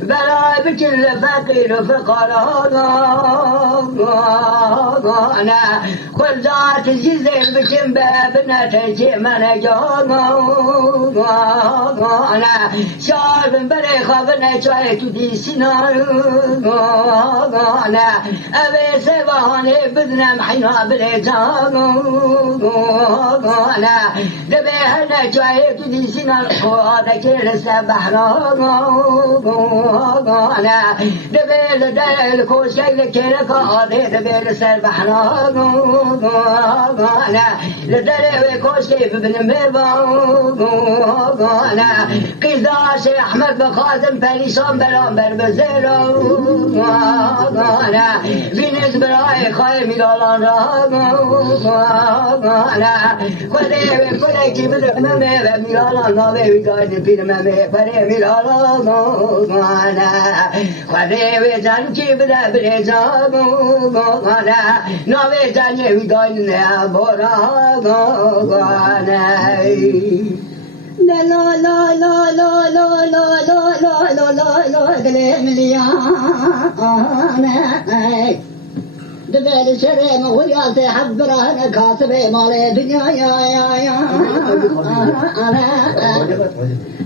بلا بكل فقير فقرانا كل ذات الجزيل بكم بابنا تجي من جانا شارب بريخة بنا شايت دي سنان أبي سبحاني بدنا محينا بليتانا دبيهنا شايت دي سنان هذا كل سبحنا دبيل دايل كوشي كيلك هذا دبيل سبحنا لدلي كوشي ببن ميبا قيداش احمد بخاتم فليسان بلان بربزيرو في نسبة راي خايم يقولان رانا خذي كل كي بدر ممي بميلان نابي ويقايد بين ممي فري ميلان خذي ويزان كي بدر بريزان نابي زاني ويقايد نابورا لا لا لا لا لا لا لا لا لا لا لا لا دليل دبل شرم ويا تحبره انا كاتبه مال دنيا يا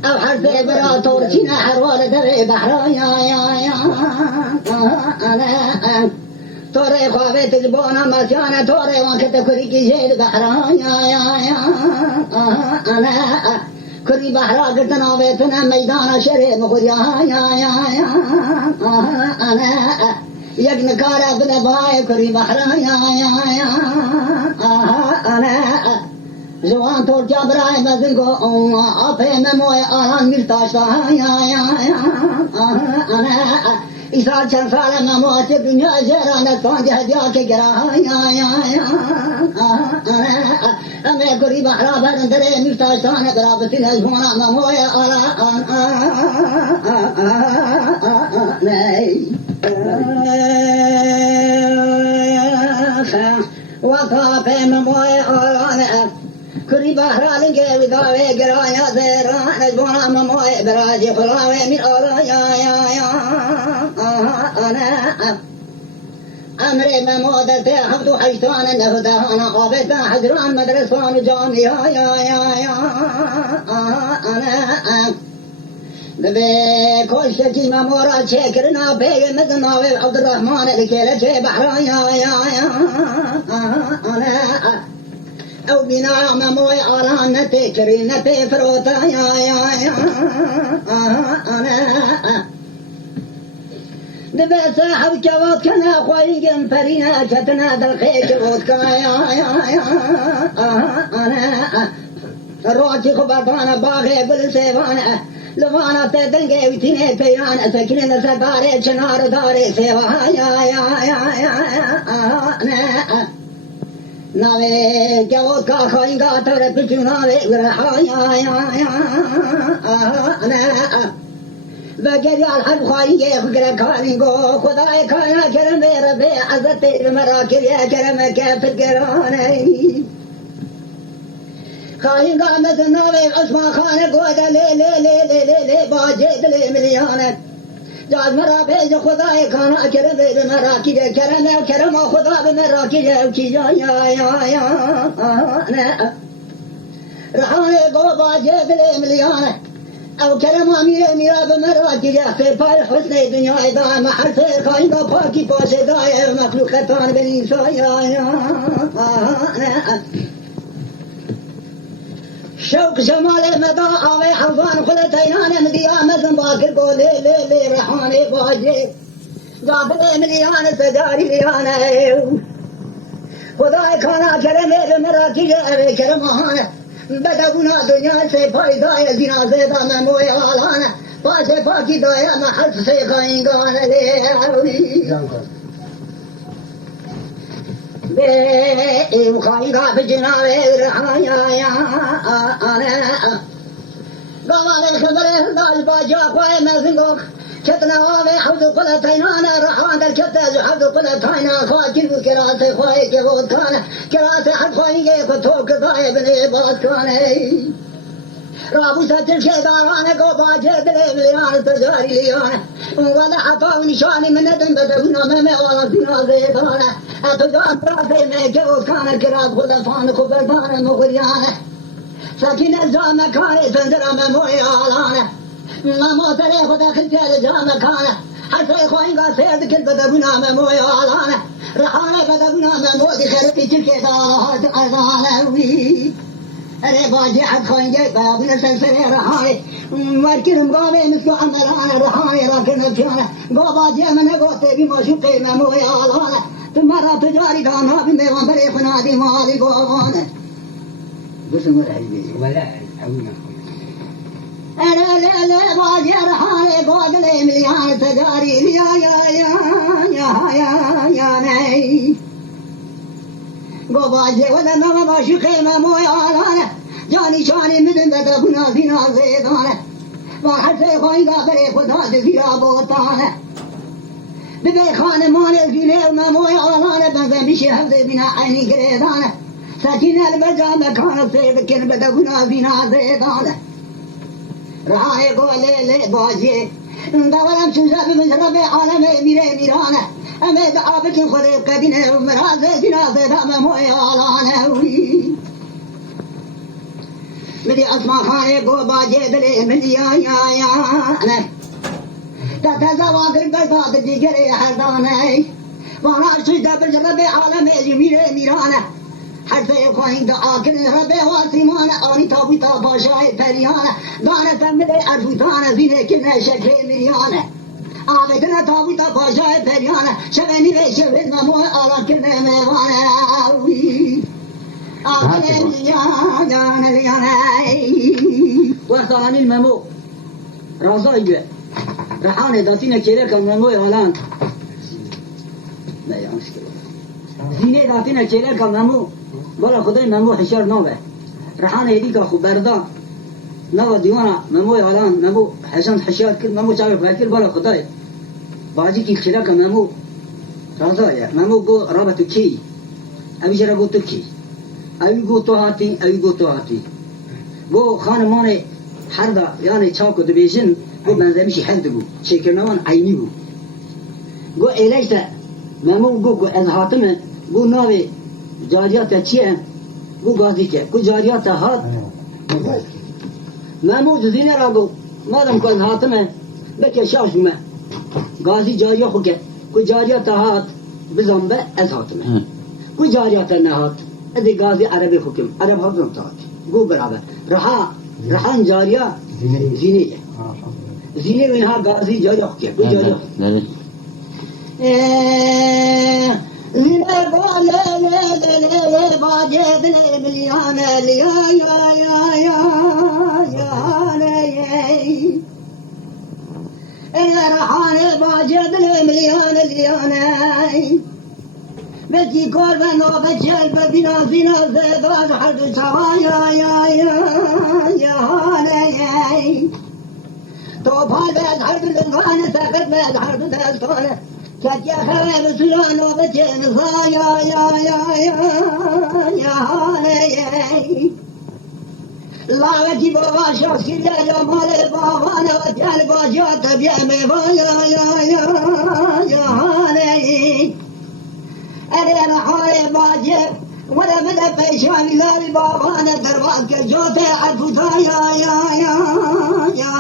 او حرف براتور سينا حروال دري بحر يا انا توري خوابت البونا مسيانا توري وانكت كريكي جيد بحر يا انا كري بحر قلتنا بيتنا ميدان شرم خوريا يا انا يجن كارا بنا باي كري بحرا يا انا جوان تور جابراي مزنگو اپه مموي آران ملتاشتا يا انا إسال چند سال مموت دنیا جرانت پانچ هدیا کے گرا يا انا امي كري بحرا برندره ملتاشتان برابطين اجمونا مموي آران وقافه مموي آران كري بحرا لنگه وداوه گرايا زيران اجمونا مموي براجي خلاوه من آران يا انا امري ممودة حفظ حيشتان نهدان قابتا حجران مدرسان جامعيا يا انا دبي كوشتي ممورا شكرنا بي مدناوي عبد الرحمن الكيلة شي بحران يا انا او بنا مموي آلان نتكري نتفروتا يا انا دبي صاحب كوات كنا خويقن فرينا كتنا دلخي كوات كنا يا انا روحي خبرتانا باغي قل سيفانا لوانا تدنگي ويتيني بيان سكينة سداري چنار داري سيوا يا انا ناوي كوات كا خوينگا تر بچوناوي ورحا يا انا وگر الحب خواهی خگر کانگو خدای کانا کرم رب عزت مراکل کرم کفر گرانه خواهی قامت ناوی عثمان خانه گوده لی باجه دل ملیانه جاز مرا بیج خدای کانا کرم مراکل کرم خدا بمراکل کی یا رحانه گو باجه دل ملیانه او كلام امير اميرا بمراجل في بار حسن الدنيا اذا ما حرف خاين باكي باش داير مخلوقاتان بني يا شوق جمال المدى اوي حوان خلتيان مديا مزن باكر قولي لي رحاني باجي قابل مليان سداري ليانا خداي كان كرم بمراجل ابي كرمانه بدونا دنیا سے فائدہ دینا زیدہ میں موئے آلانا پاسے پاکی دایا میں حرف سے خائیں گانا لے بے خائیں گا بجناوے رحایا آنا گوالے خبرے دال باجا خوائے میں زنگو كتنا آوه حوض قلتينانا رحان در كتاز حوض قلتينا خواه كلو كراسي خواه كبود كان كراسي حد خواهي كتو كذاي بن عباد كان رابوسة الشيطانة قوباجة دليل ليان تجاري ليان ولا حطا ونشاني من ندم بدونا ممي ولا زينا زيطانة أتجان براسي ميكو كان كراس خلفان خبرتان مغريانة سكين الزام كاني سنزر مموي آلانة ممو تري خدا خلتي الزام كانه حتى خوين قا سيد كل بدونا مموي آلانة رحانة بدونا مموي خربي تلك دارات أزانة وي أري باجي حد خوين جاي بابنا سلسلة رحانة مركز مقابي مثل عملانة رحانة لكن الفيانة قا باجي من قوتي بمشوقي مموي آلانة ثم را تجاري كانها بميوان بريق نادي مالي قوانة بسم الله ولا عونا أنا لا لا باجي رحانة قوتي مليان تجاري يا ناي قباجي ولا ما ماشي مموي آلانة جاني شاني مدن بدبنا زينا زيدانة وحسي خوين قابري خدا دفيا بوطانة ببي خان ماني زيني ومموي آلانة بنزم بشي حفظي بنا عيني قريدانة سكين البجا مكان سيبكن بدبنا زينا زيدانة رحاي قولي لي باجي دولم شوزا بمجرب عالمي ميري ميرانة أمد آبك خريب قدينة ومراز جنازة دام موي آلانة مدي أسمع خاني قوبا جيدلي من يا أنا تتزوى قرب قصاد الدقري حرداني وانا أرشد بالجرب عالمي ميري ميرانة حتى يخوين دعاكن ربي واسمانة آني تابوتا باشاي بريانة دانة تمدي أرفوتانة زينة كنا شكري مريانة آبتنا تابوتا باشاي بريانة شبني بشبه مموه آلا كنا ميوانة آبتنا مريانة مريانة وقت عن الممو رازاي جوه رحانة داتينا كيرك الممو يالان لا يا مشكلة زينة داتينا كيرك الممو بلا خدای ممو حشر نوه رحانه هدی که خوب بردان نو دیوانا ممو یالان ممو حسن حشر کرد ممو چاوی فکر بلا خدای باجی کی خیره که ممو رازایه ممو گو رابطو کی اویش را گو تو کی اوی گو تو هاتی اوی گو تو هاتی گو خانمانه هر دا یعنی چاکو دو بیشن گو بنزمیشی حد بو شکرنوان عینی بو گو ایلیشتا ممو گو از حاتمه گو ناوی جاریات چیه؟ گو گازی که گو جاریات هات ممو زینه را گو مادم که از حاتمه بکه شاش بومه گازی جاریا خو که گو جاریات هات بزن به از حاتمه گو جاریات نهات ادی گازی عربی خوکم عرب حاتم تاعت گو برابر رحان جاریا زینه زینه و اینها گازی جاریا خو که گو جاریا زينة بالا لا باجي بن مليانة يا أنا رحانة باجي بن مليانة بتي كل بنو بتشل بدينا زينة زاد حد سوا يا تو بعد حد الغانة سكت بعد حد الثانية كتيا خير سلان وبتشين يا هاني لا وجي بابا شخص كلا يا مال بابا أنا وجال باجات بيامي يا هاني أنا حالي باجي ولا بدا بيشاني لا بابا أنا دربات كجوتي عفوتا يا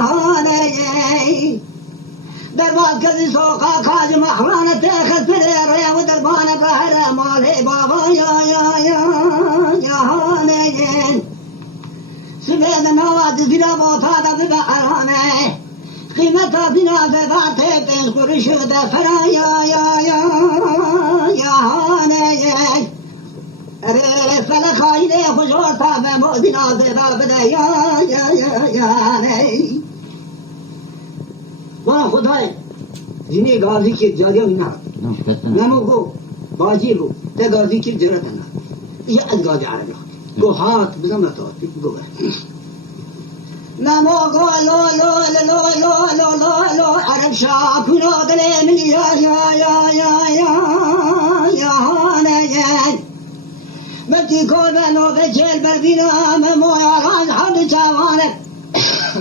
هاني دربات كذي سوقا كاج محرانة تخسر ريا ودربانة بحر مالي بابا يا هاني سبيد نواد زنا بوطادة ببحرانة قيمتها زنا زباتي بين قرش دفرا يا هاني فلا خايدة خجورتا بمو زنا زبا بدا يا هاني وانا خدای زینه گازی کی جاریا نه نمو گو باجی گو ته گازی کی جرات نه یا از گازی عربی گو هات بزن تو گو نمو قول لو لو لو لو لو لو لو عرب شاكونو دليمي يا يا يا يا يا يا هانيان بتي كل بنو بجيل بربينا ممو يا ران حد جوانك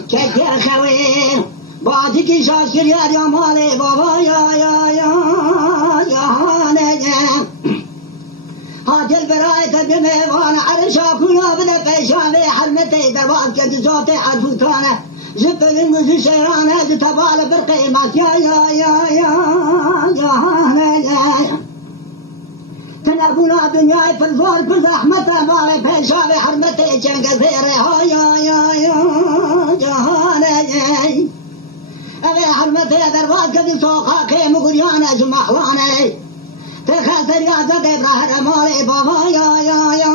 كتير خوين بعدي كي شاشكر يا مالي بابا يا يا يا يا هانيان هاد البراية تدمي وانا على شاكونا بدا بيشان بي حرمتي دربات كد زوتي عدفوتانا جبل المزي شيرانا جتبال برقي مات يا يا يا يا يا يا تنابونا دنياي في الزور كل زحمته مالي بيشان بي حرمتي جنگ زيري ها يا يا يا يا أبي حرمتي دربات كد سوقا كي مقريانا جمحواني تخاطر يا زكي برهر مالي بابا يا يا يا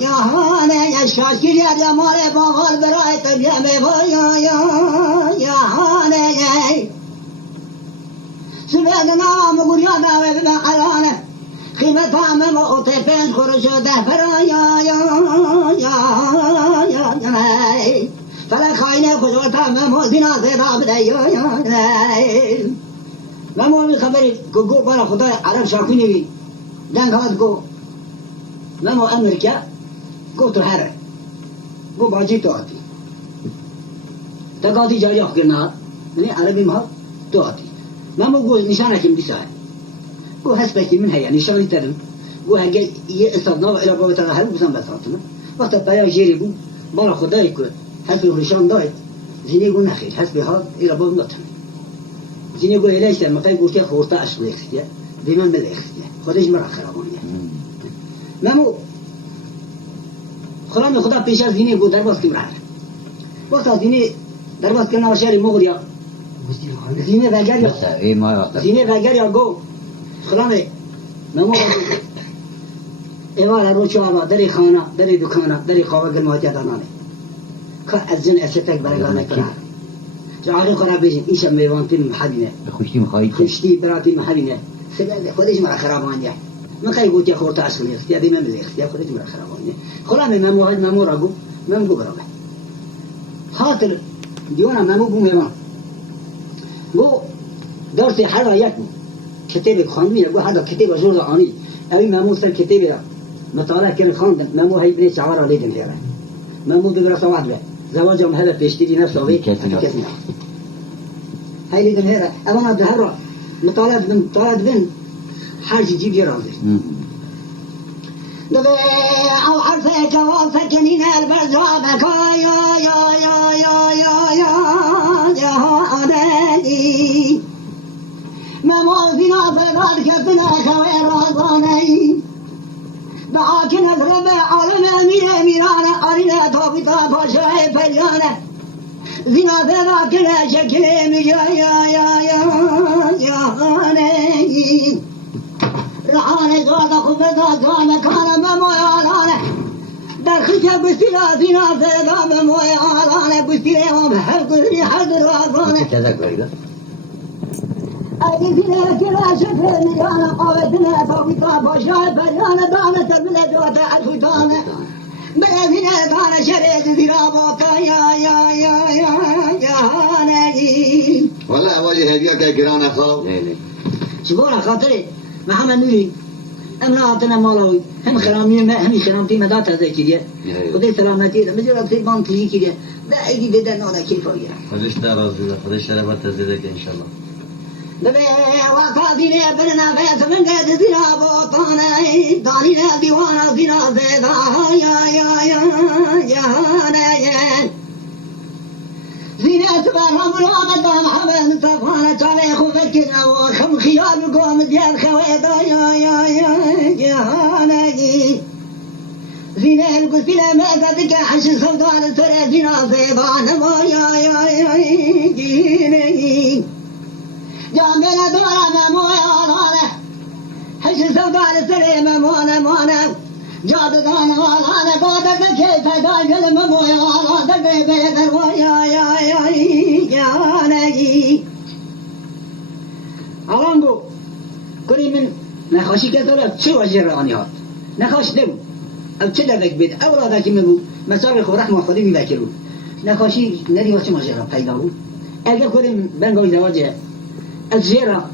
يا هاني يا شاشكي يا مالي بابا البراي تبيا بابا يا يا يا هاني سبحاننا مقريانا وبما قلانا خيمتها مموتي فين خرجوا دهفرا يا يا يا يا يا فلا خاينة خجوتها مموتنا زيدا بدا يا يا ممو من خبري قو بلا خدای عرب شاكيني بي دنگ هاد قو ممو امريكا قو تو هره قو باجي تو آتي تقاضي جاري اخيرنا يعني عربي مها تو آتي ممو قو نشانه كم دي ساعه قو حسبكي من هيا نشاني ترم قو هنگي يأصدنا وإلا قو تغهر بسان بساتنا وقت بايا جيري قو بلا خدای قو حسبي نشان دايت زيني قو نخير حسبي هاد إلا قو نطمي زين يقول ليش لما قال يقول كيف خورتا أشبه يخسيا بمن بده يخسيا خدش مرة خرابونيا مامو خلاني خدا بيشا زين يقول درباس كم راه وقت زين درباس كنا وشاري مغريا زين بجاري زين بجاري أقول خلاني مامو إيوال روشوا دري خانة دري دكانة دري قوة المواجهة داناني كأزن أشتك برجانة كلها جعلی خراب بيجي إيش ميوانتي محبينه خوشتي مخايف خوشتي براتي محبينه سبب خودش مرا خرابانيه ما خاي قلت يا خورت عسكري اختيار بما من الاختيار خودش مرا خرابانيه خلا من ممو راغو ممو برابه خاطر ديوانا ممو بو ميوان بو درسي حرایت كتاب خانمي بو هذا كتاب جورز اني اوي ممو سر كتاب مطالعه كان خاندم ممو هي بني شعار عليه دنيا ممو ببرا واحد زواجهم هذا بيشتري نفسه وي كاسنا هاي اللي دمهرة أنا دهرة مطالب بن حاجة جيب يرازي دبي أو حرفك وسكنين البرزابك يا يا يا يا يا يا يا هادي ما موزنا بلاد كفنا خوير رضاني بعاكن الربع علم ميرانا أرنا توبتا باشاي فريانا زنا ذا كلا شكل يا يا يا يا يا هاني رعاني زاد خبزا كان كان ممو يعلاني درخشة بستلا زنا ذا ممو يعلاني بستلا ومحق حد رعاني أي زنا كلا شكل ميرانا قوتنا توبتا باشاي فريانا دانة البلد وتعرفتانا بلدنا كان شريك زرابك يا يا يا يا يا هاني والله وجه هديك كيرانا خاو شكرا خاطري محمد نوري امرأتنا مالوي هم خرامي هم خرامتي مدات هذا كذا ودي سلامتي مجرد في بان تجي كذا لا يجي بدنا هذا كيف هو خدش دراز خدش شربت زيدك ان شاء الله دبي وقاضي بننا فيت من قد زنا بوطاني دارينا ديوانا زنا زيدا يا يا يا يا يا زينة برهم رامضان محمد صفانا عليه خفكنا وخم خيال قوم ديال خويدا يا يا يا يا زينة القسيلة ما قدك حش صوتان سر زنا زيبان ما يا يا جيني جامبنا دورا ممويا وانا حش سودان سليم مونا مونا جاد دان وانا بعد كيف دايل ممويا وانا بيبر ويا يا يا يا نجي علامبو كل من نخاشي كذا شو أجراني هات نخاش دم أو كذا بيت أولادك منو مسافر خو رحمة خدي بيذكرون نخواشی نری واسه ماجرا پیدا بود اگه کنیم بنگاوی دواجه از زیرا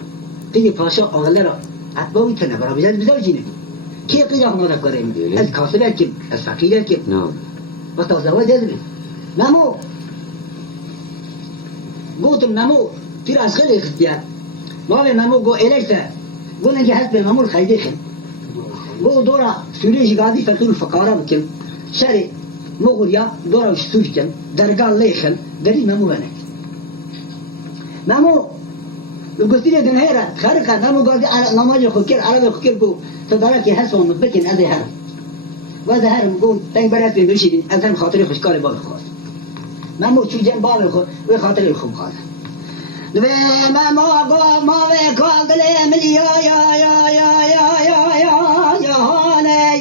قیدی پاشا آغله را اتباوی کنه برا بزد جینه کی قیدی آغله کنیم از کاسبه کم از فقیره کم و تا زواج از بیم نمو گوتم نمو تیر از خیلی اختیار ماوی نمو گو الکتا گو نگه هست به نمو خیلی خیم گو دورا سوریش گادی فقیر و فقاره بکم شری مغریا دورا شتوش کم درگاه لیخم دری نمو بنک نمو گفتیره دنهیره خارقه نمو گادی نماز خوکر عرب خوکر گو تدارا که هست و بکن از هرم و از هرم گو تنگ برات بیم بشیدین از هم خاطری خوشکار بال خواست نمو چو جن بال خود و خاطری خوب خواست دوی ممو گو ماوی کال دلی ملی یا هانه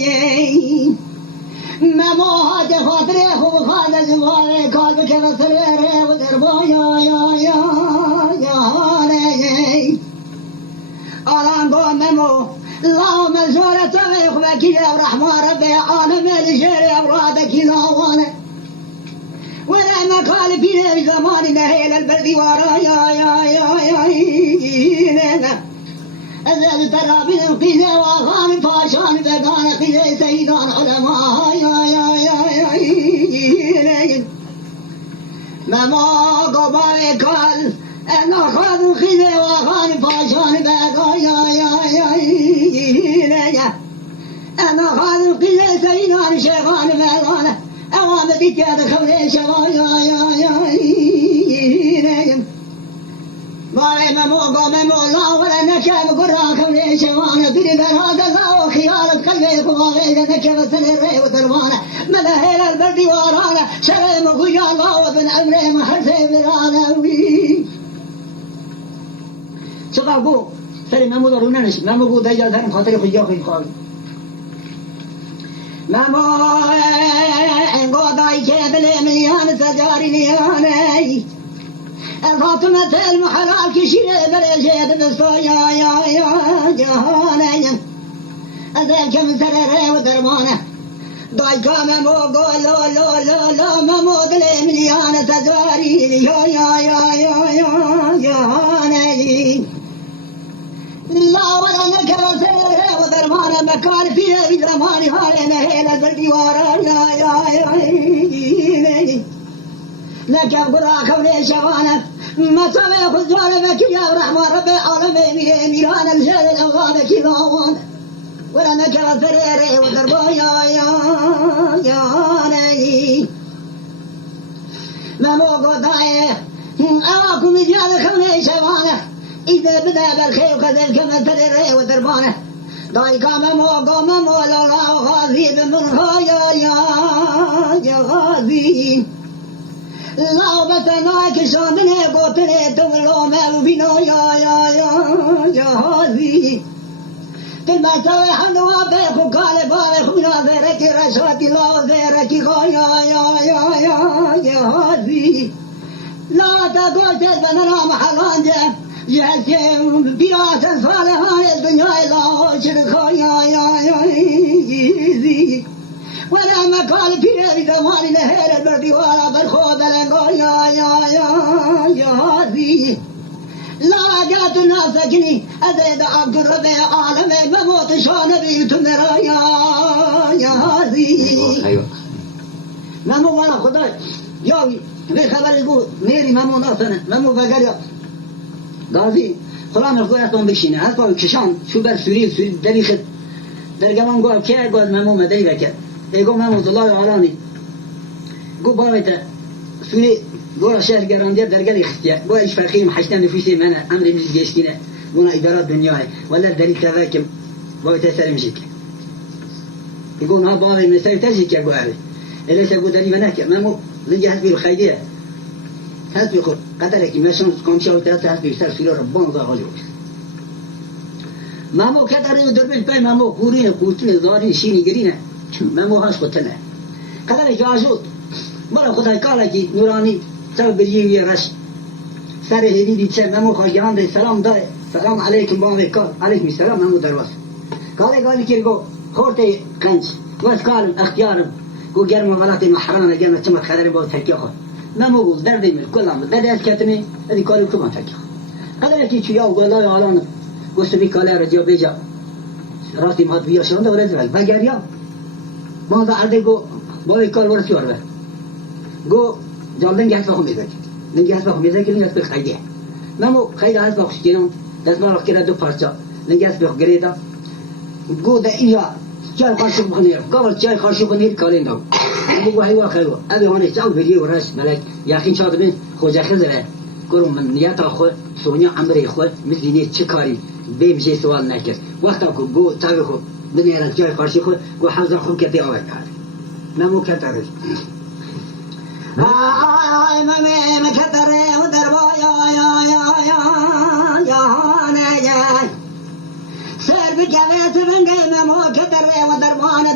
ممو حاج خاطری خوب خواست ماوی کال بکن سره و دربا یا هانه آلان گو ممو اللهم زورة ويخبك يا رحمن ربي عالم الجير أبرادك لاوانه ولا مقال في زماننا هي البلد ورا يا أزاد ترى بالقيزة وأغاني فاشان فقان قيزة سيدان علماء يا مما قبائل قال أنا خاذ خيزة وأغاني فاشان فقان يا أنا خاذ قيزة سيدان شيخان فقان أوامدي كاد خولي شوايا ماري ممو لا ولا نكاب قرا خولي شوانا تريد هذا لا وخيارة قلبي قواري نكاب سنري ودروانا ملهيل البردي ورانا شري مغيا الله وبن أمري محرسي برانا سقا بو سري ممو دارونا نش ممو بو دايجا ذهن خاطري خجا خي خالي ممو قضاي كابل مليان سجاري لياني الفاطمة المحلال كشيري بريجيد بسطايا يا هاني أذيك من سرري ودرمانه داي كام موغو لو ممود لي مليان سجاري يا هاني لا ولا نكر سرري ودرمانه مكان فيه زماني هاي نهيل البردي ورا يا نكب قراك ولي شوانك ما سمع خزوانك يا رحمن ربي عالمي ميران الجل الأغانك لاوانك ولا نكر سريري ودربا يا ما موقو داعي أواكم رجال خولي شوانك إذا بدا بالخير خذلك من سريري ودربانك داعي قام مولا غازي بمنها يا غازي لا بتنا كشاندني قوتني تولو مالو بينو يا هذي تلما سوي حنوا بيخو قال بارخ من ذرك رشاتي لا ذرك يا هذي لا تقول تلبنا محلان جا يحسن بياسا صالحان الدنيا لا شرخا يا ولا مكان في زمان نهر البرد ولا بالخوض لنقول يا هذي لا جات الناس سجني أزيد عبد الربيع عالمي بموت شان بيتم يا هذي أيوة ممو وانا خداي ياوي بخبر يقول ميري ممو ناصنة ممو بقرية غازي خلان الخواتون بكشينه هاتوا كشان شو بر سوري دريخت درجمان قال كيا قال ممو مدعي بكر ایگو محمود الله عالمی گو باویت سونی گورا شهر گراندیه درگل اختیار گو ایش فرقیم حشتن نفوسی منه امر میز گشتینه گونا ادارات دنیای ولی دری تواکم باویت سر میشک ایگو نا باوی مسایی تجیک گو اوی الیسا گو دری منه که ممو زنجی حسبی الخیدیه حسبی خود قدره که مشان کامشاوی ترس حسبی سر سیلا را بانزا غاجو ممو کتاری و دربیل پای ممو خورینه کوتینه زاری شینی گرینه ممو هاش قتله قدر جاجود مرا خدای کالا کی نورانی سر بریوی رش سر هدیدی چه ممو خواهیان ده سلام دای سلام علیکم بام کار علیکم السلام ممو درواز قالی که گو خورته قنج واس کارم اختیارم گو گرم ولات محرمه گرم چمت خدر با تکیه خود ممو بود درد میل کلام درد از کتنی ادی کاری کمان تک قدر کی چیا و گلای آلان گوشت بی کالا رجا بیجا راستی مات بیا شونده ورز ول بگریا ما دا عرضه گو باید کار ورسی ورده گو جالدن گهت بخون میزک نگهت بخون میزک نگهت بخ خیده ممو خیده هست بخش کنم دست بارا کرد دو پارچا نگهت بخ گریدا گو دا اینجا چای خارشو بخونیر قبل چای خارشو بخونیر کالین دو بگو هیوا خیلو ابی هونه چاو بریه ورش ملک یقین چاو بین خوجه خزره گرم من نیتا خود سونیا عمری خود مثل نیت چه کاری بیم جه سوال نکرد وقتا کو گو تاوی خود بنیرن چای خارشی خود گو حوزه خود کتی آوه کاری نمو کتره آی ممی کتره و دربا یا سر بکوه سفنگه ممو کتره و دربان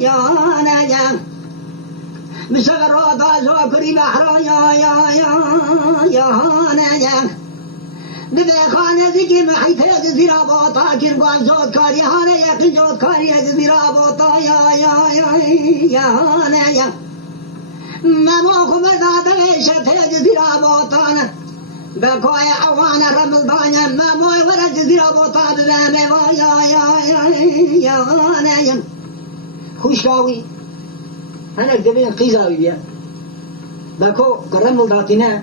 یا مشغل را داجا کری بحرا یا بده خانه زکی محیطه زیرا باتا کرگوان جود کاری هانه یقین جود کاری زیرا باتا یا ممو خوب داده شته زیرا باتان بکای اوان رمل دانیا مموی ورد زیرا باتا بزنه یا خوشگاوی هنک دبین قیزاوی بیا بکو کرمل داتینه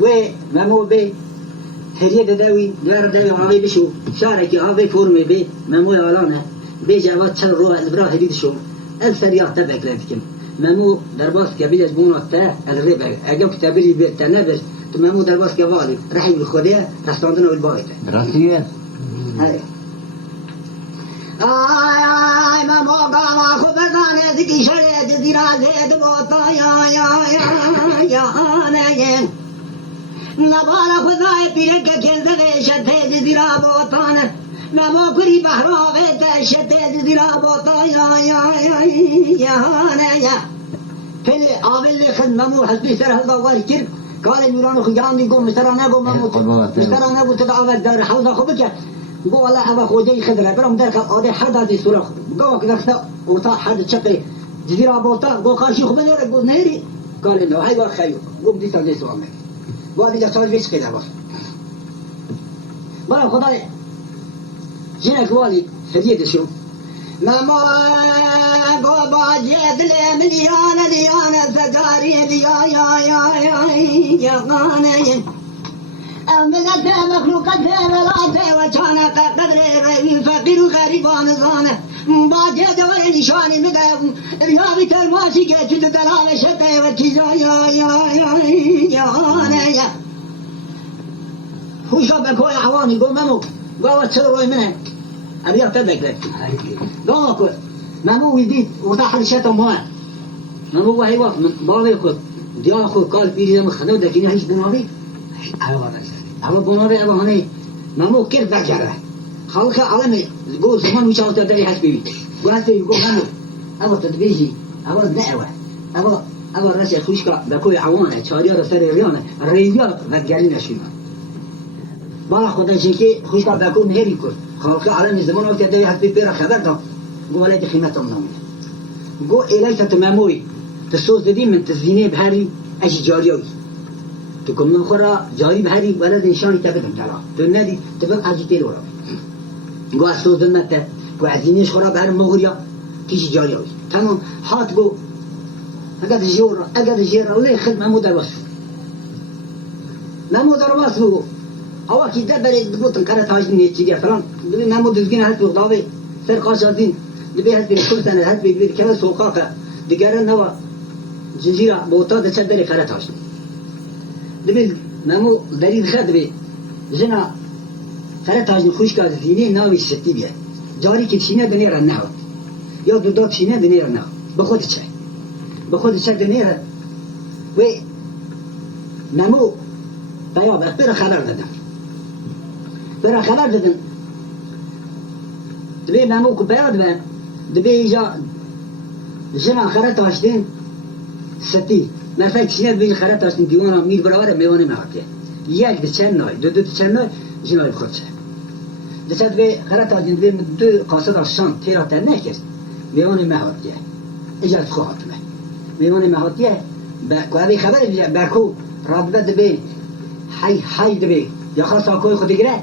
و ممو بی هریه داوی دوار داوی آوی بشو شارکی آوی فرمی بی مموی آلانه بی جواد چل روح البرا هدید شو الفریاق تبک لدکم ممو درباس کبیل از بونات تا الربع اگه کتابی بیت تنبر تو ممو درباس کوالی رحم الخديه رستاندن والبايت راسیه هاي آی ممو قاما خوب دانه زکی شرید زیرا زید باتا یا آنه نبالا خدای پیرک کنزه شده زیرا باتان ممو کری بحراوه تا شده زیرا باتا یا آنه پلی آویل خد ممو حسبی سر حضا واری کرد قال نوران خيام دي قوم مسترانه قوم مسترانه قلت دعوة دار حوزة خبك قو الله أبا خودي خدرة برام درك أودي حدا دي سورة قو كذا وطا حد شقي جزيرة بوتا قو خاشي خبنا قو نيري قال إنه هاي واخيو قوم دي تاني سوامي وادي جالس بيش كذا بس برام خداي جينا قوالي هدية شو ماما قو باجيد لي مليانة سجاري يا غاني الملك مخلوقة ملاته وشانة قدر فقير غريبان زانه باجيد ونشاني مدام رياضي تلماسي كي تدلال شتى وتجا يا غاني خوشا بكوي عوامي قو ممو قو تسروي منه أبيض تبك لك قوم كل ممو يديد وطاح الشتم هون ممو وهي وقت من باوي كل ديان خود قال بيجي لما خدوا دكيني هيش بناري أبا بناري أبا هني ممو كيف بجرة خلق عالمي قول زمان وشاو تدري حس بيبي قلت يقول ممو أبا تدبيجي أبا دعوة أبا رأس خوشكا بكوي عوانة شاريا رسالة ريانة رياض بجرين أشيما بالا خدا شيكي خوشكا بكون هيري كل خلق عالمي زمان وقت تدري حس بيبي خبر دا قول هذه قيمتهم نامي قول إليسة مموي تسوز دي من تزينه بهاري أشي جاريوي تكون من خورا جاري بهاري ولد نشاني تبقى تلا تنادي تبقى عجيتي ورا قو أسوز المتة قو عزينيش خورا بهار مغريا كيش جاريوي تمام حات قو أقد الجورة وليه خد ممو درواس بقو أوا كي دبري بقول كانت هاجين يتجي فلان دبي ممو دزقين هات بغضابي سر قاشادين دبي هات كل سنة هات بيجي كمان سوقاقة دقارن نوا جنجيرة بوتا دشدري كانت هاجين دبي ممو دريد خد بي جنا كانت هاجين خوش كاد زيني ناوي شتي بيه جاري كتشينا دنيرة النهو يا دودات شينا دنيرة النهو بخود الشيء دنيرة و ممو طيب برا خبر دادن دبي ممو كبيرد بان دبي جا جنا خرط هاشتين ستي مثلا كشينا دبي خرط هاشتين ديوانا ميل برابر ميوانه معاكي ياك دچن ناي دو دچن ناي جنا بخوتش دچ دبي خرط هاشتين دبي دو قاصد الشان تيرا تنكس ميوانه معاكي اجازه خواهد میوان مهاتیه کوابی خبر بیشه برکو رابطه دبی حی دبی یا خاص آکوی خود گره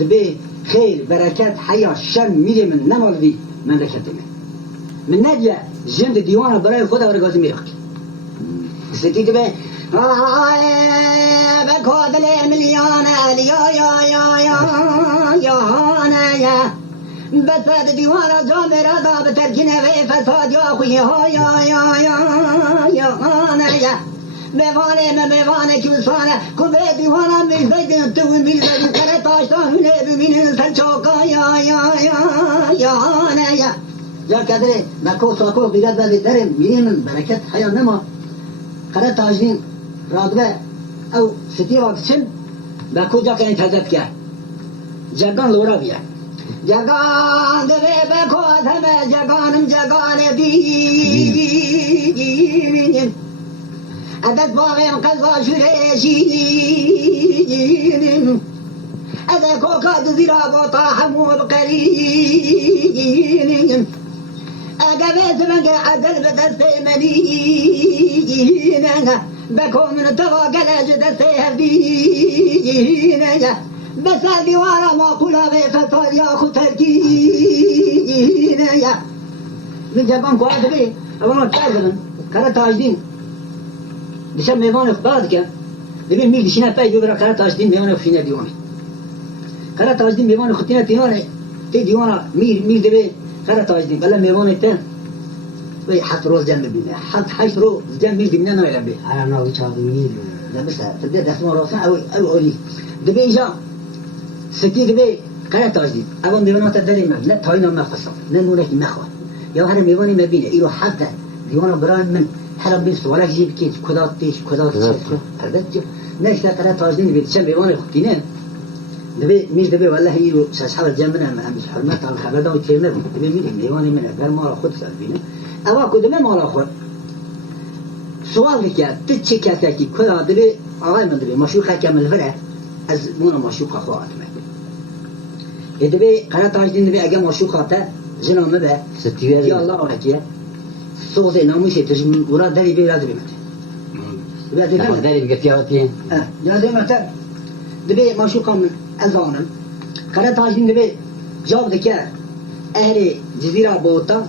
دبی خیر برکت حیا شر میره من نمال دی من رکت من ندیه جند دیوان برای خود ورگازی میرخ ستی دبی بکادل ملیان یا بسد دیوان جام رادا به ترکینه و فساد یا خوی ها یا میوانه کیوسانه کو به دیوانه میزدن تو میزدن کار تاشتان نه ببینن سنچوکا یا کدره نکو ساکو بیاد ولی درم میرن برکت حیا نما کار تاجین رادبه او ستی وقتن با کجا کنی تازه کرد جگان لورا بیا جگان دوی بکوت همه جگان دیگین عدد باقیم قضا شرشین عدد کوکات زیرا بوتا حمود قرین اگه زمانگ عدل بدست منین بکو من توا گلج دست هفدین بس دیوارا ما قولا به فصال یا خود ترکین من جبان قواد بی اولا تازمن کار تاجدین بشم میوان اخبار که ببین میل دشینه پای جو برا کار تاجدین میوان خشینه دیوانی کار تاجدین میوان خطینه دیوانه تی دیوانا میل دبی کار تاجدین بلا میوان تن وی حت روز جمع بینه حت روز جمع میل دبینه نویل بی حالا ناوی چاوی میل لا بس تبدأ دسمه راسن أو أولي دبي جا ستي دبي كلا تاجدين أبون ديوانا تدري ما لا تاينا ما خصم نمونه ما خو يا هذا ميواني ما بينه إيرو حتى ديوانا بران من حرب بيست ولا جيب كيس كذا تيش هذا جو نشتا كلا تاجدين بيت شام ميواني خدينه دبي مش دبي والله إيرو أصحاب الجامعة ما مش حرمات على الخبر ده وتشيلنا دبي ميواني من أبر ما خد سالفينه أوا كده ما خد سوال که تچه کسی که کلا دبی آقای من دبی مشوقه که ملفره از مون مشوقه خواهد من دبی قرار تاجدین دبی اگه مشوقه تا جنامه به ستیوه یا الله آرکیه سوز ناموشه تجمع ورا دری بی لازم مت داری بگه تیاتیه لازم مت دبی مشوقه من ازانم قرار تاجدین دبی جواب دکه اهل جزیره بوتا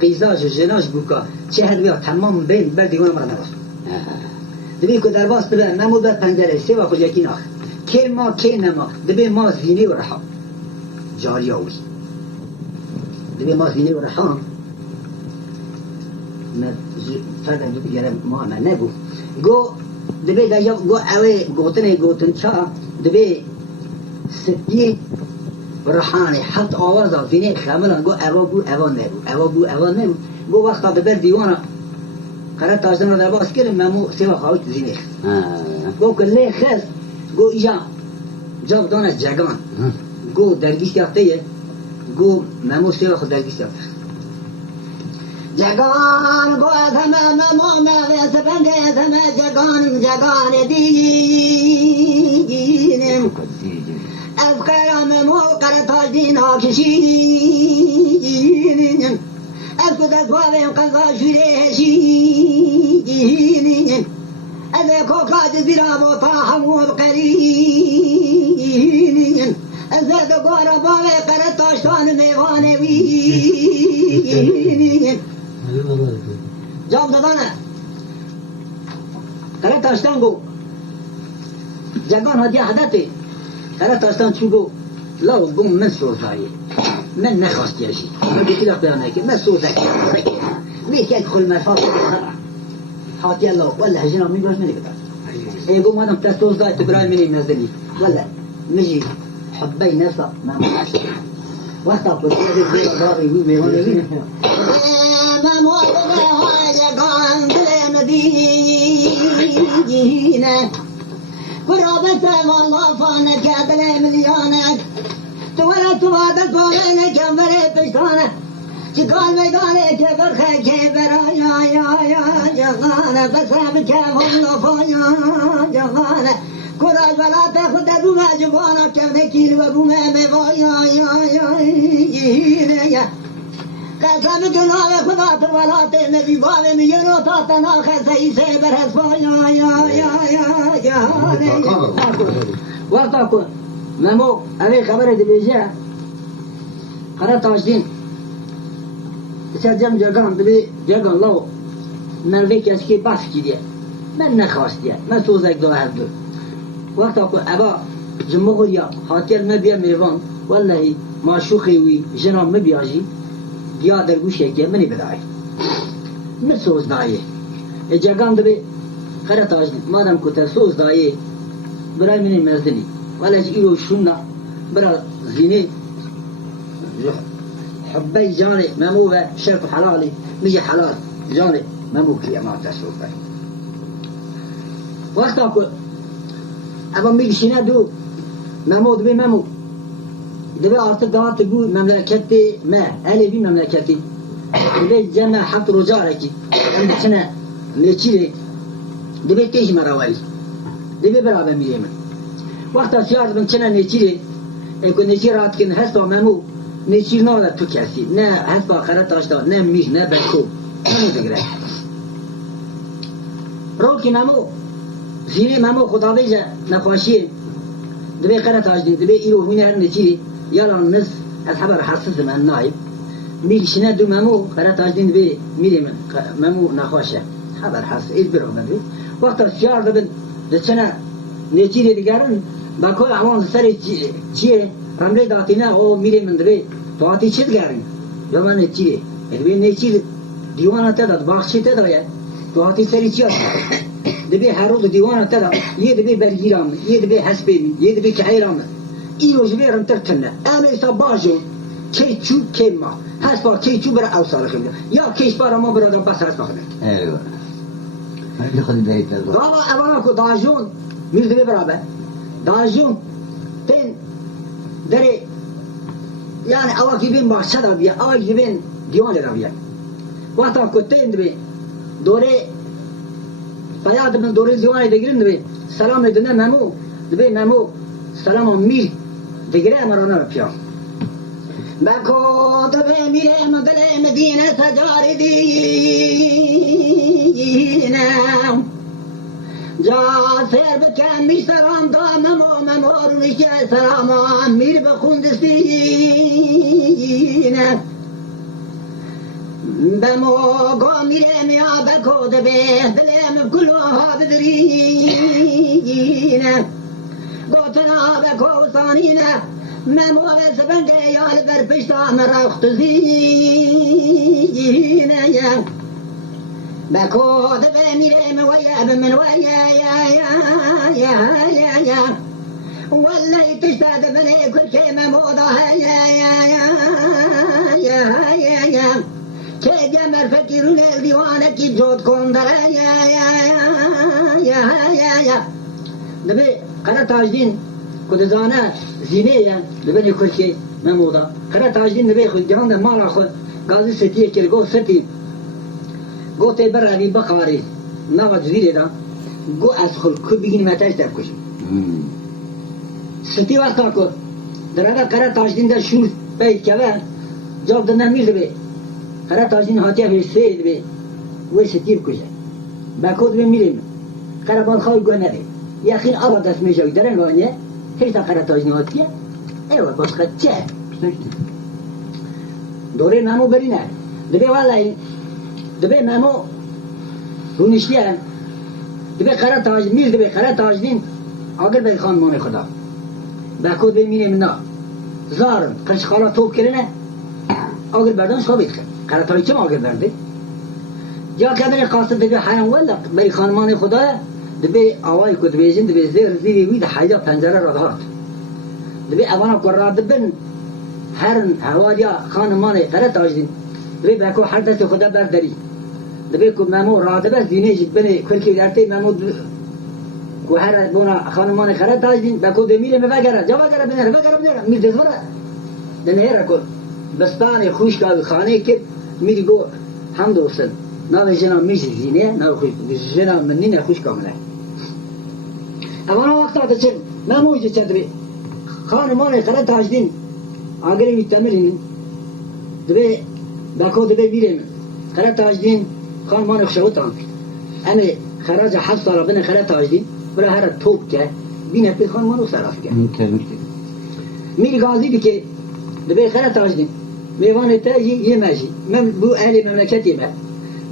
قیزا جناش بوکا چه هدویا تمام بین بر دیوان مرا نواست دبی که در باست دبی نمود بر پنجره سه و کجا کی ناخ که ما که نما دبی ما زینی و رحم جاری آوی دبی ما زینی و رحم ما فردا دیگه ما نبود گو دبی دایا گو اوه گوتن چا دبی ستی رحانه حت آواز زینه کاملا گو اوا نبود گو وقتا دبر دیوانا قرار تاجدن رو در باز کردم ممو سیوا خواهد زینه گو کلی خز گو ایجا جاب دانه جگان گو درگیش یافته گو ممو سیوا خود درگیش یافته جگان گو از همه ممو مویس بنده از همه جگان دیگینم از قرام موقر تاجدین آکشینم از کدت باویم قضا شرشینم از کوکات زیرا بوتا حمود قرینم از دگوار باوی قرد تاشتان میوانوینم جواب دادانه قرد تاشتان گو جگان هدیه حدته قرار تاستان چوگو لا بوم من سوزایی من نخواستی اشی من بیتی لخ بیانه که من سوزکی میشه که خل مرفاق حاتی الله ولا هجنا من گوش منی بتا ای بو مادم تا سوزای تبرای منی نزدنی ولا مجي حبي نفسه ما معش وقت أقول هذا داري ويهوني ما موضوع هذا قام بالمدينة قرابة والله فانك أدلى مليانك تولا توادت فانك مري بشتانك شكال ميدانك برخي كبرا يا جغانة بسامك والله فايا جغانة كراج بلا تاخد روما جبانك كم نكيل وروما موايا يا قسم جناب خدا تو ولات نبی باب میگنو تا تناخ سیسه برس با یا وقتا کن ممو اوی خبر دی بیجه خرا تاشدین بسیار جرگان دبی جرگان لو من ویکی از که بس کی دیه من نخواست دیه من سوزک دو هر دو وقتا کن ابا جمهوریا حاطر مبیا میوان والله معشوقی وی جناب مبیاجی گیا در گوشه که منی بدای من سوز دایه جرگان دبی خرا تاشدین مادم کتا سوز دایه برای منی مزدنی ولی از ایرو شونه برای زینه حبي جاني ممو شرط حلالي ميجي حلال جاني ممو كي ما تسوق وقت اكو ابا ميجي شنا دو ممو دبي ممو دبي ارت دات تقول مملكتي ما الي بي مملكتي دبي جمع حط رجالك عند سنه نيتشي دبي تيجي مراوي دبي برابر ميما وقت سيار من سنه نيتشي اكو نيتشي رات كن هسه ممو نشیر ناله تو کسی نه حسب آخره داشته نه میش نه بکو نمو دگره رو که نمو زینه ممو خدا بیجه نخواشیه دبی قره تاجدین دبی ایرو هونه هر نچیری یالا نس از حبر حساس من نایب میگشنه دو ممو قره تاجدین دبی میریم ممو نخواشه حبر حساس ایز برو بندی وقتا سیار دبن دچنه نچیری دیگرن با کل عوان سر چیه رمله داتینا او میره من دبی تو آتی چه دگرن یا من نچیره دبی نچیر دیوانه تداد باخشی تداید تو آتی سری چی آتی دبی هر روز دیوانه تدا یه دبی برگیرام یه دبی حسبی یه دبی کهیرام ای روز بیرم ترکنه اما ایسا باجو کی چو کی ما حسبا کی چو برا اوصال خیلی یا کیش بارا ما برا بس حسبا خیلی ايوه ما بياخد البيت بابا اولا کو داجون میر دبی برابر داجون تن دره yani ava gibin bahçe da biya, ava gibin divan da biya. Vatan kutten de dore bayağı da dore divan da girin de selam edene memu de memu selam mil de gire amarona yapıyor. بکو دبی میرم دل مدینه سجاری دینم جا سر بکن می سلام دامم و ممار میشه سلام میر بخوندستینم بموگا میرم یا بکو دبی دلم کلوها بدرینم گوتنا بکو سانینم ممو سبنده یال بر پشتام رخت زینم بکو دبی میرم ویاب من ویا والله تشتاد من كل شيء مموضة كي جمر فكرون الديوانة كي جود كوندر دبي قرا تاجدين كدزانا زينية دبني كل شيء مموضة قرا تاجدين دبي خد جهان مالا خد غازي ستيه كيرغو ستي گو تی برای بخاری نواد زیره دا گو از خل کل بگینی متاش در کشم ستی وقتا کو در اول قرار تاجدین در شور بید که جاب دنده میرده بی قرار تاجدین حاتیه بی سید بی وی ستی بکشه با کود بی میریم قرار بان خواهی گوه نده یخین آبا دست میشوی درن وانیه هیچ تا قرار تاجدین حاتیه ایوه باز خد چه دوره نمو برینه دبی والله دبی ممو رونشتیان دبی قرار تاج میر دبی قرار تاجدین آگر به خانمان خدا با کود به مینه من نا زارن قرش خالا توب کرنه آگر بردانش خوابید کرد قرار تاج چم آگر برده جا کدر قاصد دبی حیان ولق به خانمان خدا دبی آوای کود بیجین دبی زیر زیری وید حیجا پنجره را دهات دبی اوانا قرار دبن هرن هوالیا خانمان قرار تاجدین دبی با هر دست خدا برداری دبی کو ممو رادبه زینه جد بنی کل کی درته ممو کو هر بونا خانمان خرد تاجدین بکو دمیره مبگره جا بگره بنره می دزوره دنهره کن بستان خوش کا خانه که می گو حمد وسن ناو جنا میش زینه ناو خوش جنا منینه خوش کامله اما وقت تا چه ممو جه چدبی خانمان خرد تاجدین اگر می تمرین دبی بکو دبی بیریم خرا تاجدین خان مان خشوتان اما خراج 7 سال بن خرا تاجدین برای هر توپ که بینه پی خان مانو صرف کرد میری گازی بی که دبی خرا تاجدین میوان تاجی یه ماجی من بو اهل مملکتی ما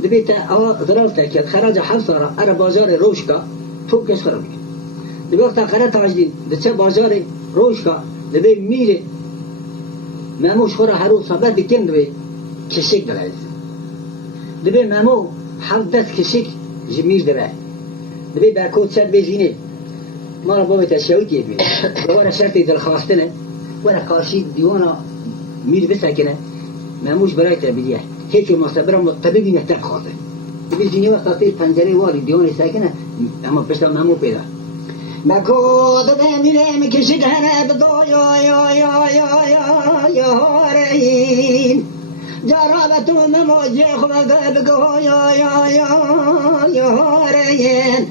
دبی تا ضرورت کرد خراج 7 سال ار بازار روشکا توپ کش خراب کرد دبی وقت خرا تاجدین دچه بازار روشکا دبی میره ماموش خورا هر روز صبح دکن دبی کشک دلایز دبی مامو 7 کشک جمیر دبی برکوت شد بزینه ما را بابت شوکی بی دوباره شرطی دلخواستنه ولی کارشی دیوانا میر بسکنه ماموش برای تبدیه هیچ مصبر طبیبی نهتر خواهده دبی زینی وقت تیر پنجره واری دیوانی سکنه اما پشتا مامو پیدا بکود میرم کشید هنه بدو یا رین جرابتو مموجه خواه بگو یا رین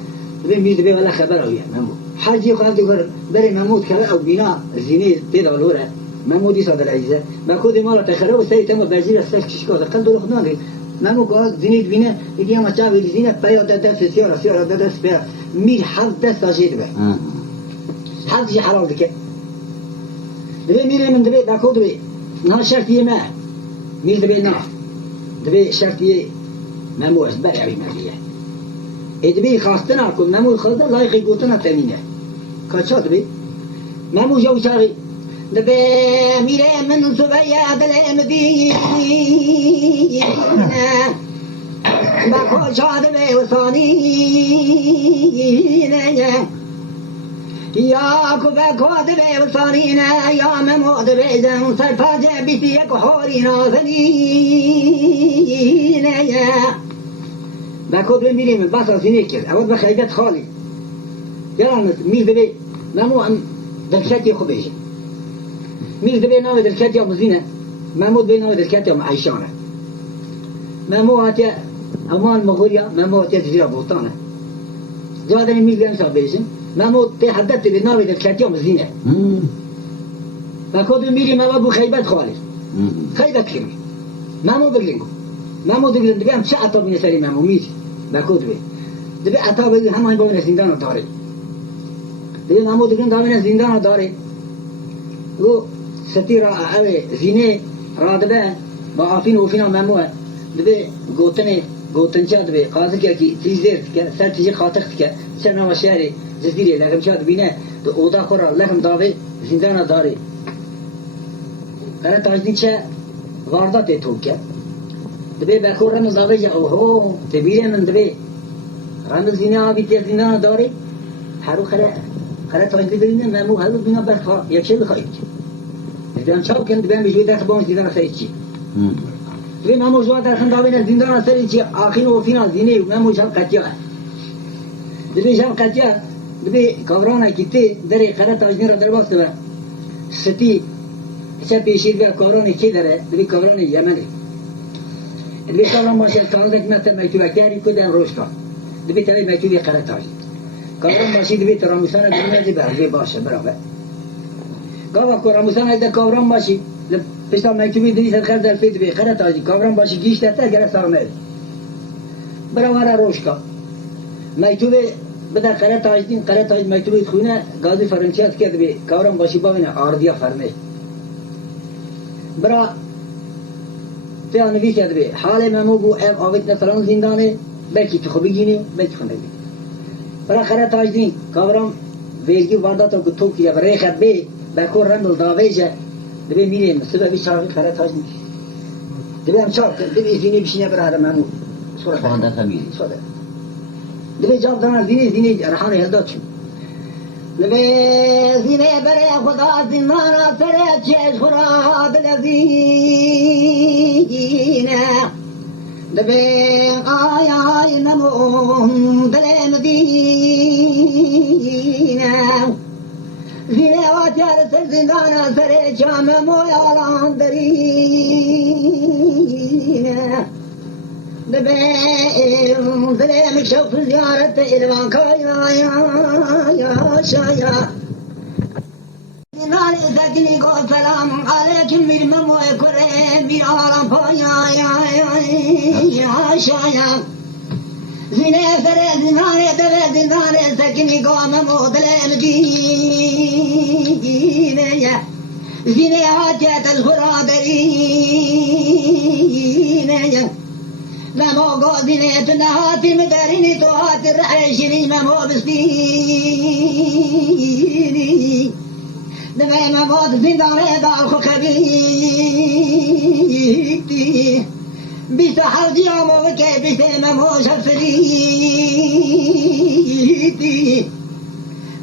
دبی میر دبی ولی خبر آویه مامو حاجی خواهد دکر بری ممود که او بینا زینی تیدا لوره ممودی صادر عزیزه بکود مالا تخره و سری تمو بزیر استش کشکاده قل دولو خدان رید ممو که زینی بینه ایدی اما چاوی زینه پیا دست سیارا دست پیا میر 7 آجید به 7 حلال دکه دبی میره من دبی بکود دبی نه شرطیه ما میر دبی نه دبی شرطیه ممو از بری عوی مردیه ادبی خواستن کن ممو خواستن لایقی گوتن تمینه کجا دبی ممو جو چاقی دبی میره من سویا دل مدینه با کجا دبی وسانی یا کو با کو دبی وسانی نه یا ممو دبی زن سر پاجه بیتی یک حوری نازنی نه بکود میریم بس از اینه کرد اول به خیبت خالی یاران میر دبی مامو هم دلکتی خوب بیشه میر دبی نام دلکتی هم زینه مامو دبی نام دلکتی هم عیشانه مامو هاتی امان مغوریا مامو هاتی جزیره بوتانه جادنی میر دبی امسا بیشن مامو تی حدت دبی نام دلکتی هم زینه بکود میریم اول بو خیبت خالی خیبت کنی مامو بگلینگو مامو دبی هم چه عطا بینه سری مامو میری بکود دبی عطا بگی همه باید زندان داره دبی مامو دبی دامن زندان داره و ستی را اوه زینه را دبی با آفین و فینا مامو دبی گوتنچا دبی قاضی که تیزیرد که سر تیجی خاطخت که چه نوا شهری جزیره لکم چا دبی نه دو اودا خورا لکم داوی زندان داره قرار تاجدین چه واردات توب که دبی بکور رمز داوی جا اوهو تبیره من دبی رمز زینه آبی تیز زندان داره هرو خره تاجدی برینه ممو هلو بینا برخوا یک چه بخواهید دبیان چاو کن دبیان بجوی دست بانش زندان سری چی دبی ممو جوا درخن داوی زندان سری چی آخین و فینا زینه ممو شب قطیه دبی شب قطیه دبی کورانه کتی داری خره تاجدین را در باست با ستی چه پیشید به کورانه کی داره دبی کورانه یمنی دبی کوران باشه تازه مثل میتوکری کدن روش کن دبی تایی میتوی خره تاجدین کوران باشه دبی تراموسان دنیازی برای باشه برابر گاوا کوراموسان از کوران باشه پشتا میتوی دنیز خرد در فید دبی خره تاجدین کوران باشه گیش دسته گره سامل برابر روش کن میتوی بده خره تاجدین میتوی خونه گازی فرانسیات کرد دبی کوران باشه باینه آردیا فرمه برا تیا نویس کرد بی حال ممو بو ام آویت نفران زندانه بلکی تو خوبی گینی بلکی خونه بی برا خره تاجدین کابرام ویزگی وارداتا که تو کیا برای خد بی بکور رندل داویجه دبی میریم صبح بی چاقی خره تاجدین دبی هم چاق کن دبی زینی بشینه برا هر ممو سوره سوره دبی جاب دانا زینی رحانه هلداد شد دبی زینه برای خدا زندانا سره چیش خوراد لذینه دبی آیای نمون دل مدینه زینه واتیار سر زندانا سره چام مویالان درینه دبی دلم شوف زیارت الوان کایا یا شایا زندان سکنی کو سلام علیکم میر مموی کره بی آرام پایا یا شایا زینه سر زندان دو زندان سکنی کو ممو دلم دینه زینه حاجت الخرادرینه ممو قاضینه تنهاتی مدارینی تو هات الرحشنی ممو بستینی دمه ممو زندان دار خو خبیتی بیست حوزی آمو که بیست ممو شفریتی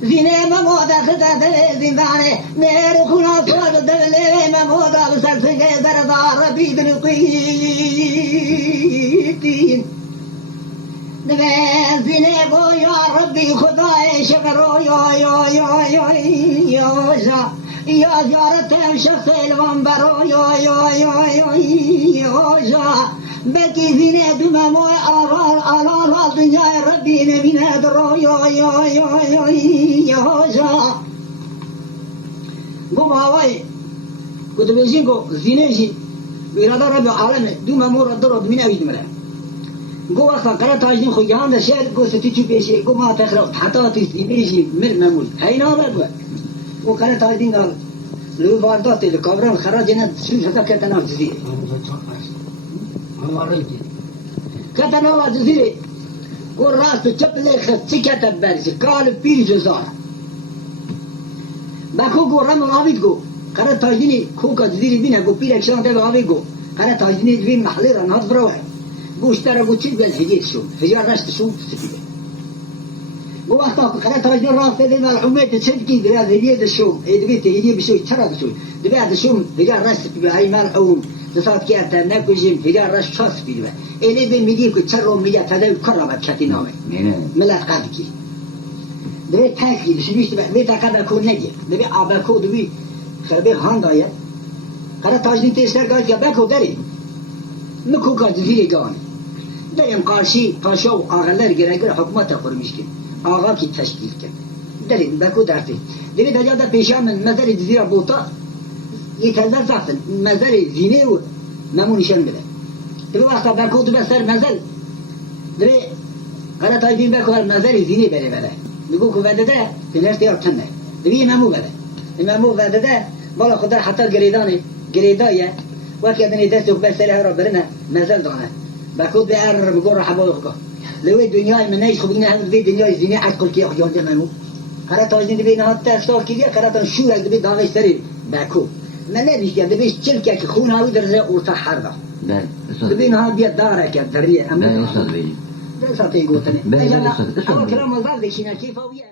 زینه ممو دست زندانه نهر خونا سوال دبله ممو دا بسر سنگه زردار ربید نقیتین دمه زینه بو یا ربی خدای شکرو یا زیارت شخص الوان برو یا بلکی زینه دو ممو آلال دنیای ربی نبینه درو یا گم هوای کتبشین کو زینه شی بیراده رب عالمه دو ممو را درو دمینه اوید مره گو اصلا قرار تاجدین خو جهان ده شهر گو ستی چو پیشه گو ما تخرا حتا تیستی بیشی مر ممول هینا بگو و قرار تاجدین گال لو وارداتی لکابران خراج نه شروع شده کتنا جزیره کتنا جزیره گو راست چپ لیخت چی کتب برسی کال پیر جزاره بکو گو رم آوید گو قرار تاجدینی کوکا جزیره بینه گو پیر اکشان ده آوید گو قرار تاجدینی دوین محلی را نهاد بروه گوشتر گو چی بیل هدیت شو هجار رشت شو سفیده گو وقتا قرار تاجدین رافته ده ملحومیت چدکی دبیاد هدیت شو ادبیت هدیت بشوی چرا بشوی دبیاد شو هجار رشت سفیده های ملحوم دسات کرده نکوشیم هجار رشت شا سفیده اینه به میگیم که چرا میگه تداوی کرامت کتی نامه ملت قد کی دبی تاکی دشویش دبی تاکا بکو نگیر دبی آبکو دبی خربه هاند آید قرار تاجدین تیستر گاید که بکو داری مکو که جزیره گانه دریم قارشی پاشا و آغاlar گره حکومت خورمیش کن آغا کی تشکیل کن دریم بکو درتی دیوی دجا دا پیشا من مزار جزیره بوتا یه تزر زفتن مزار زینه و نمو نشان بده دیوی وقتا بکو دو بسر مزل دیوی قرار تاجدین بکو هر مزار زینه بره بده بگو که وده ده دلرتی آرتنه دیوی امامو بده امامو وده ده بالا خدا حتی گریدایه وقتی ادنی دست و بسره را برنه مزل دانه بکود به ار بگو را حبا بگو لوی دنیای من نیش خوب اینه هم دنیای زینه عقل کی خجال ده منو قرار تاجدین دی بین هات تستار کیه قرار تن شور دی داغش سری بکو من نمیگم دی چل که خون هاوی در اورتا حربا بله دی بین ها بیاد داره که دریه بله استاد بگید ده ساعتی گوتنه بله اما کرام مزال دکینه کیفاویه